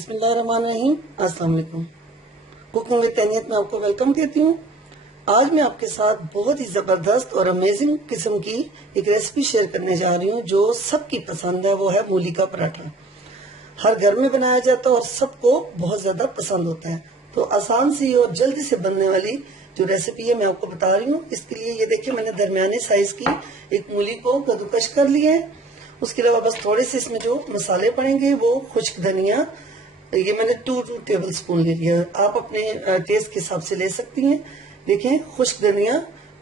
बिस्मिल्लाहिर्रहमानिर्रहीम। अस्सलाम वालेकुम। कुकिंग विद तहनीत में आपको वेलकम कहती हूँ। आज मैं आपके साथ बहुत ही ज़बरदस्त और अमेजिंग किस्म की एक रेसिपी शेयर करने जा रही हूँ जो सबकी पसंद है। वो है मूली का पराठा। हर घर में बनाया जाता है और सबको बहुत ज़्यादा पसंद होता है। तो आसान सी और जल्दी से बनने वाली जो रेसिपी है मैं आपको बता रही हूँ। इसके लिए ये देखिए, मैंने दरमियाने साइज की एक मूली को कद्दूकश कर लिया है। उसके अलावा बस थोड़े से इसमें जो मसाले पड़ेंगे वो खुश्क धनिया, ये मैंने 2 टेबल स्पून ले लिया। आप अपने टेस्ट के हिसाब से ले सकती हैं। देखें, खुश्क धनिया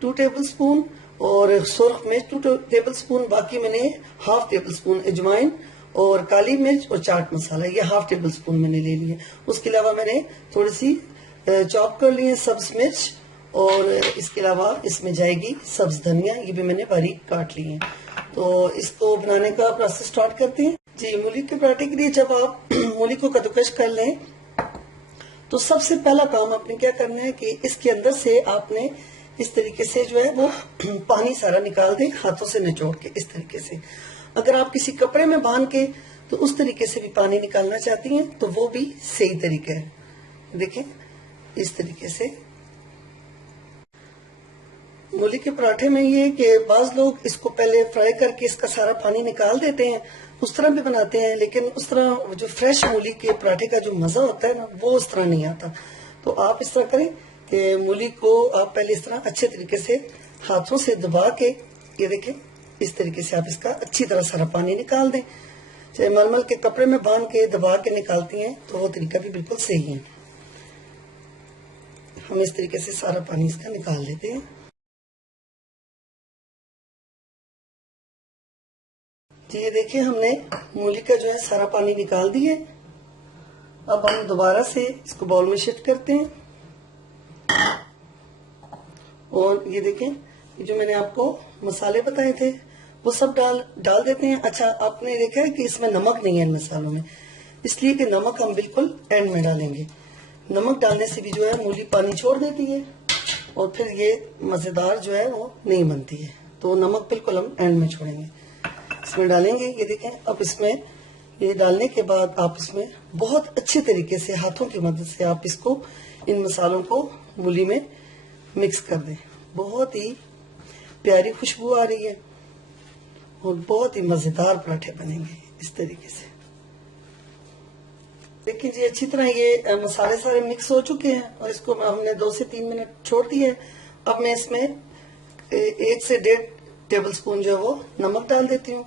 2 टेबल स्पून और सुर्ख मिर्च 2 टेबल स्पून। बाकी मैंने हाफ टेबल स्पून अजवाइन और काली मिर्च और चाट मसाला, ये हाफ टेबल स्पून मैंने ले लिया। उसके अलावा मैंने थोड़ी सी चॉप कर ली है सब्ज मिर्च, और इसके अलावा इसमें जाएगी सब्ज धनिया, ये भी मैंने बारीक काट ली है। तो इसको बनाने का प्रोसेस स्टार्ट करते हैं जी। मूली के पराठे के लिए जब आप मूली को कद्दूकश कर लें तो सबसे पहला काम आपने क्या करना है कि इसके अंदर से आपने इस तरीके से जो है वो पानी सारा निकाल दें, हाथों से निचोड़ के इस तरीके से। अगर आप किसी कपड़े में बांध के तो उस तरीके से भी पानी निकालना चाहती हैं तो वो भी सही तरीका है। देखें, इस तरीके से। मूली के पराठे में ये कि बाज लोग इसको पहले फ्राई करके इसका सारा पानी निकाल देते हैं, उस तरह भी बनाते हैं, लेकिन उस तरह जो फ्रेश मूली के पराठे का जो मजा होता है ना, वो उस तरह नहीं आता। तो आप इस तरह करें कि मूली को आप पहले इस तरह अच्छे तरीके से हाथों से दबा के, ये देखें, इस तरीके से आप इसका अच्छी तरह सारा पानी निकाल दें। चाहे मलमल के कपड़े में बांध के दबा के निकालती हैं तो वो तरीका भी बिल्कुल सही है। हम इस तरीके से सारा पानी इसका निकाल लेते हैं जी। ये देखिए, हमने मूली का जो है सारा पानी निकाल दिया। अब हम दोबारा से इसको बाउल में शिफ्ट करते हैं और ये देखें, ये जो मैंने आपको मसाले बताए थे वो सब डाल देते हैं। अच्छा, आपने देखा है कि इसमें नमक नहीं है इन मसालों में, इसलिए कि नमक हम बिल्कुल एंड में डालेंगे। नमक डालने से भी जो है मूली पानी छोड़ देती है और फिर ये मजेदार जो है वो नहीं बनती है। तो नमक बिल्कुल हम एंड में छोड़ेंगे, इसमें डालेंगे। ये देखें, अब इसमें ये डालने के बाद आप इसमें बहुत अच्छे तरीके से हाथों की मदद से आप इसको, इन मसालों को मूली में मिक्स कर दें। बहुत ही प्यारी खुशबू आ रही है और बहुत ही मजेदार पराठे बनेंगे इस तरीके से। देखिए जी, अच्छी तरह ये मसाले सारे मिक्स हो चुके हैं और इसको हमने 2 से 3 मिनट छोड़ दिए। अब मैं इसमें 1 से 1.5 टेबल स्पून जो है वो नमक डाल देती हूँ,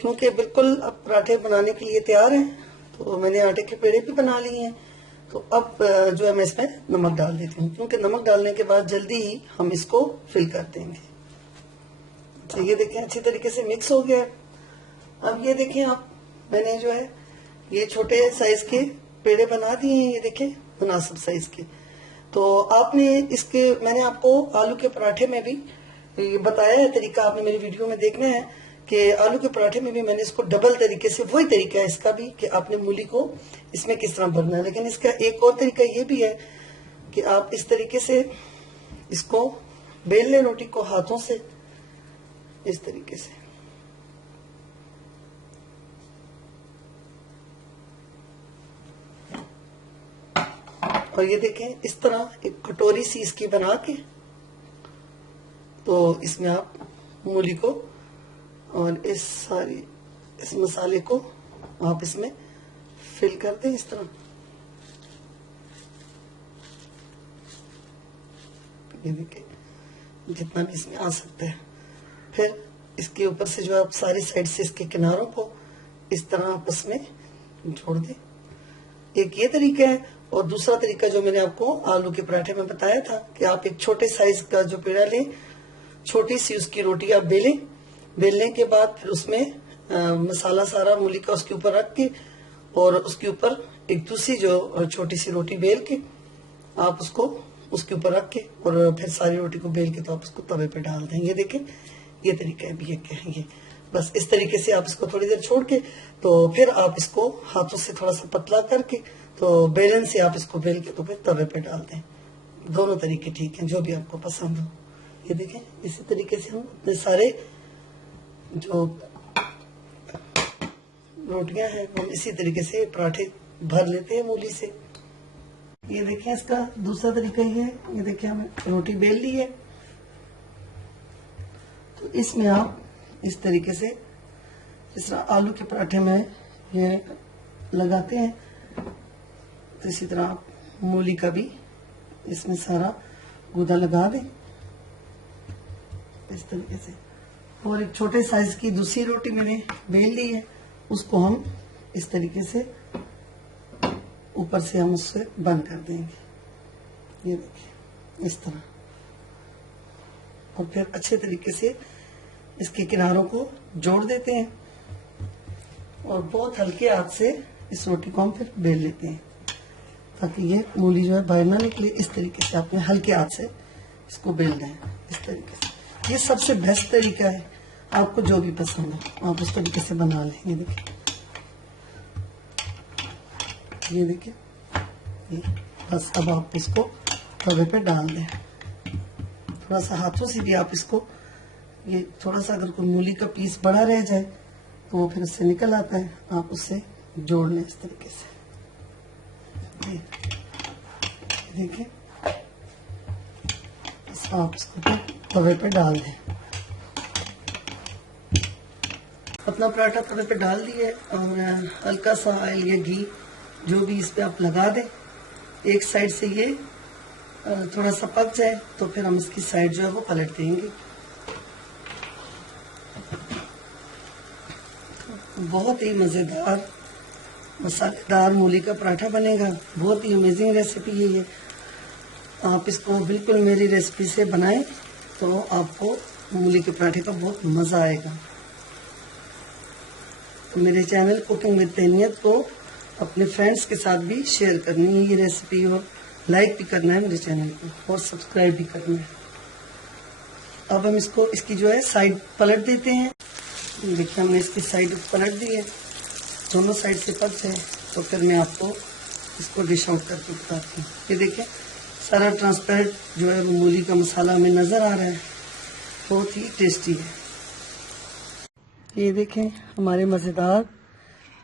क्योंकि बिल्कुल अब पराठे बनाने के लिए तैयार हैं। तो मैंने आटे के पेड़े भी बना लिए हैं। तो अब जो है मैं इसमें नमक डाल देती हूँ, क्योंकि नमक डालने के बाद जल्दी ही हम इसको फिल कर देंगे। तो ये देखें, अच्छी तरीके से मिक्स हो गया। अब ये देखें आप, मैंने जो है ये छोटे साइज के पेड़े बना दिए हैं, ये देखें, मुनासिब साइज के। तो आपने इसके, मैंने आपको आलू के पराठे में भी ये बताया है तरीका, आपने मेरी वीडियो में देखना है कि आलू के पराठे में भी मैंने इसको डबल तरीके से, वही तरीका है इसका भी कि आपने मूली को इसमें किस तरह भरना है। लेकिन इसका एक और तरीका ये भी है कि आप इस तरीके से इसको बेल लें, रोटी को हाथों से इस तरीके से। और ये देखें, इस तरह एक कटोरी सी इसकी बना के, तो इसमें आप मूली को और इस मसाले को आप इसमें फिल कर दें इस तरह। ये देखिए, जितना भी इसमें आ सकता है। फिर इसके ऊपर से जो आप सारी साइड से इसके किनारों को इस तरह आपस में जोड़ दें। एक ये तरीका है। और दूसरा तरीका जो मैंने आपको आलू के पराठे में बताया था कि आप एक छोटे साइज का जो पेड़ा लें, छोटी सी उसकी रोटी आप बेलें। बेलने के बाद फिर उसमें मसाला सारा मूली का उसके ऊपर रख के, और उसके ऊपर एक दूसरी जो छोटी सी रोटी बेल के आप उसको उसके ऊपर रख के, और फिर सारी रोटी को बेल के तो आप उसको तवे पे डाल दें। ये देखें, ये तरीका है भी ये बस इस तरीके से आप इसको थोड़ी देर छोड़ के, तो फिर आप इसको हाथों से थोड़ा सा पतला करके, तो बेलन से आप इसको बेल के तो फिर तवे पे डाल दें। दोनों तरीके ठीक हैं, जो भी आपको पसंद हो। ये देखें, इसी तरीके से हम अपने सारे जो रोटियां हैं हम इसी तरीके से पराठे भर लेते हैं मूली से। ये देखें इसका दूसरा तरीका ये है, ये देखिए हमने रोटी बेल ली है, तो इसमें आप इस तरीके से जिस तरह आलू के पराठे में ये लगाते हैं, तो इसी तरह आप मूली का भी इसमें सारा गूदा लगा दें इस तरीके से। और एक छोटे साइज की दूसरी रोटी मैंने बेल ली है, उसको हम इस तरीके से ऊपर से हम उससे बंद कर देंगे, ये देखिए इस तरह। और फिर अच्छे तरीके से इसके किनारों को जोड़ देते हैं और बहुत हल्के हाथ से इस रोटी को हम फिर बेल लेते हैं, ताकि ये मूली जो है बाहर ना निकले। इस तरीके से आपने हल्के हाथ से इसको बेलना है इस तरीके से। ये सबसे बेस्ट तरीका है, आपको जो भी पसंद हो आप उस तरीके से बना लें। ये देखिए, ये देखिए, बस अब आप इसको तवे पे डाल दें। थोड़ा सा हाथों से भी आप इसको, ये थोड़ा सा अगर कोई मूली का पीस बड़ा रह जाए तो वो फिर उससे निकल आता है, आप उससे जोड़ लें इस तरीके से। देखिए, बस आप इसको तवे पे डाल दें। अपना पराठा तवे पे डाल दिए और हल्का सा ऑयल या घी जो भी इस पे आप लगा दें। एक साइड से ये थोड़ा सा पक जाए तो फिर हम इसकी साइड जो है वो पलट देंगे। बहुत ही मजेदार मसालेदार मूली का पराठा बनेगा। बहुत ही अमेजिंग रेसिपी है ये। आप इसको बिल्कुल मेरी रेसिपी से बनाएं तो आपको मूली के पराठे का बहुत मजा आएगा। तो मेरे चैनल कुकिंग विद तहनीत को अपने फ्रेंड्स के साथ भी शेयर करनी है ये रेसिपी, और लाइक भी करना है मेरे चैनल को, और सब्सक्राइब भी करना है। अब हम इसको, इसकी जो है साइड पलट देते हैं। देखिए हमने इसकी साइड पलट दी है, दोनों साइड से पक जाए तो फिर मैं आपको इसको डिश आउट करके बताती हूँ। ये देखिए सारा ट्रांसपेरेंट जो है वो मूली का मसाला हमें नजर आ रहा है, बहुत ही टेस्टी है। ये देखें हमारे मज़ेदार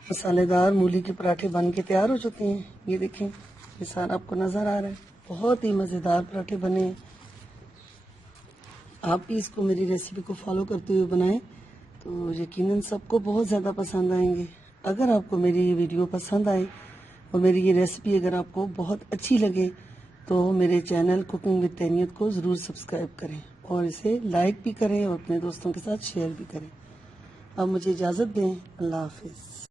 मसालेदार मूली के पराठे बन के तैयार हो चुके हैं। ये देखें, ये सारा आपको नज़र आ रहा है, बहुत ही मज़ेदार पराठे बने हैं। आप भी इसको मेरी रेसिपी को फॉलो करते हुए बनाएं तो यकीनन सबको बहुत ज़्यादा पसंद आएंगे। अगर आपको मेरी ये वीडियो पसंद आए और मेरी ये रेसिपी अगर आपको बहुत अच्छी लगे तो मेरे चैनल कुकिंग विद तहनीत को ज़रूर सब्सक्राइब करें और इसे लाइक भी करें और अपने दोस्तों के साथ शेयर भी करें। अब मुझे इजाज़त दें, अल्लाह हाफिज़।